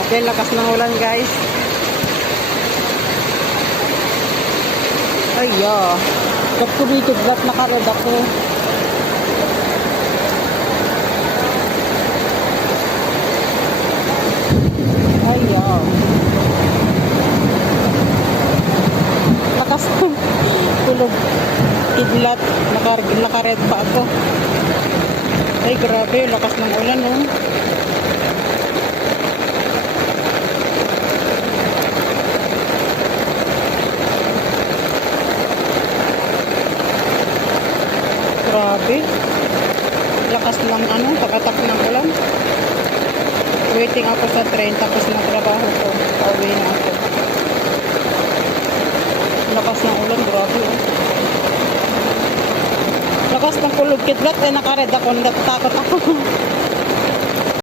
Grabe, lakas ng ulan guys. Ay, Kapkumitidlat nakared ako. Ay, lakas ng tulog. Kidlat. Nakared pa ako. Ay, grabe, lakas ng ulan, oh. Grabe. Lakas lang pag-atak ng ulan. Waiting ako sa train tapos na trabaho ko. Pauwi na ako. Lakas ng ulan, grabe. Oh. Lakas ng kulog kidlat, nakared ako, natatakot ako.